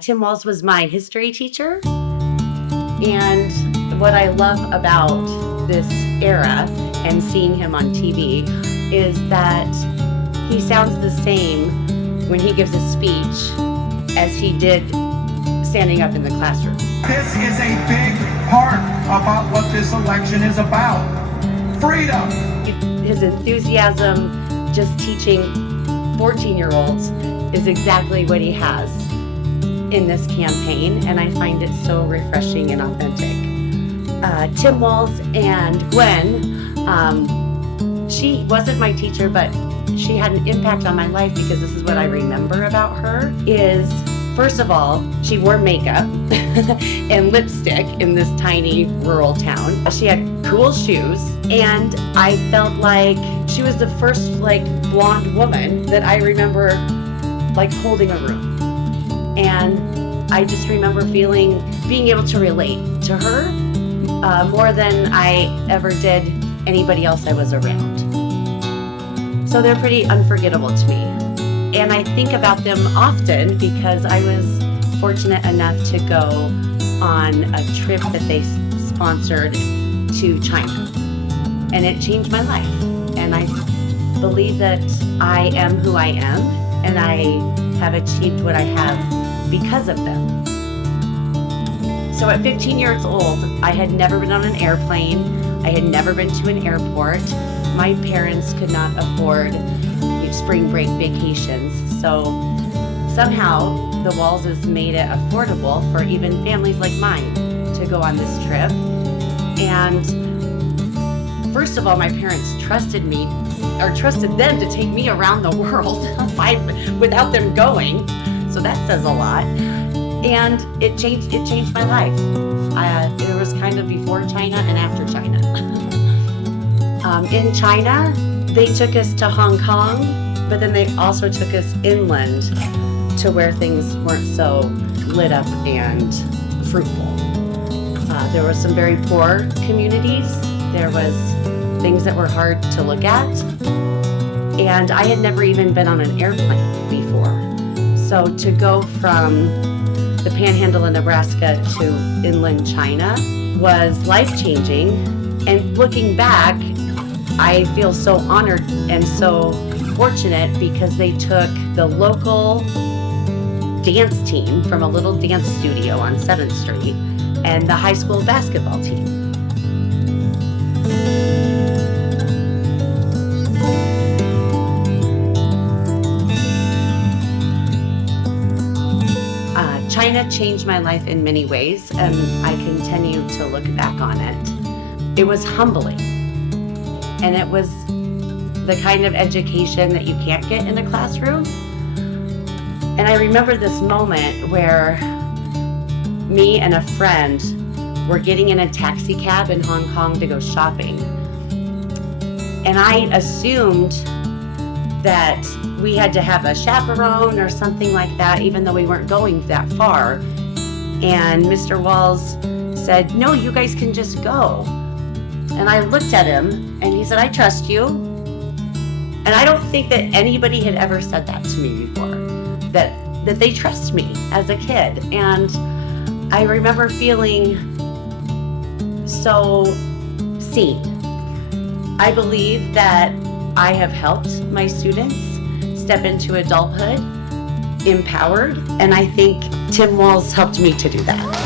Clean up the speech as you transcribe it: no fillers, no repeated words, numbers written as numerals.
Tim Walz was my history teacher, and what I love about this era and seeing him on TV is that he sounds the same when he gives a speech as he did standing up in the classroom. This is a big part about what this election is about. Freedom. His enthusiasm just teaching 14-year-olds is exactly what he has in this campaign, and I find it so refreshing and authentic. Tim Walz and Gwen, she wasn't my teacher, but she had an impact on my life because this is what I remember about her is, first of all, she wore makeup and lipstick in this tiny rural town. She had cool shoes, and I felt like she was the first blonde woman that I remember holding a room. And I just remember being able to relate to her more than I ever did anybody else I was around. So they're pretty unforgettable to me. And I think about them often because I was fortunate enough to go on a trip that they sponsored to China. And it changed my life. And I believe that I am who I am, and I have achieved what I have because of them. So at 15 years old, I had never been on an airplane. I had never been to an airport. My parents could not afford spring break vacations. So somehow the Walzes made it affordable for even families like mine to go on this trip. And first of all, my parents trusted them to take me around the world without them going. So that says a lot. And it changed my life. It was kind of before China and after China. In China, they took us to Hong Kong, but then they also took us inland to where things weren't so lit up and fruitful. There were some very poor communities. There was things that were hard to look at. And I had never even been on an airplane before. So to go from the panhandle of Nebraska to inland China was life-changing. And looking back, I feel so honored and so fortunate because they took the local dance team from a little dance studio on 7th Street and the high school basketball team. China changed my life in many ways, and I continue to look back on it. It was humbling, and it was the kind of education that you can't get in a classroom. And I remember this moment where me and a friend were getting in a taxi cab in Hong Kong to go shopping. And I assumed that we had to have a chaperone or something like that, even though we weren't going that far. And Mr. Walz said, "No, you guys can just go." And I looked at him and he said, "I trust you." And I don't think that anybody had ever said that to me before, that they trust me as a kid. And I remember feeling so seen. I believe that I have helped my students step into adulthood empowered, and I think Tim Walz helped me to do that.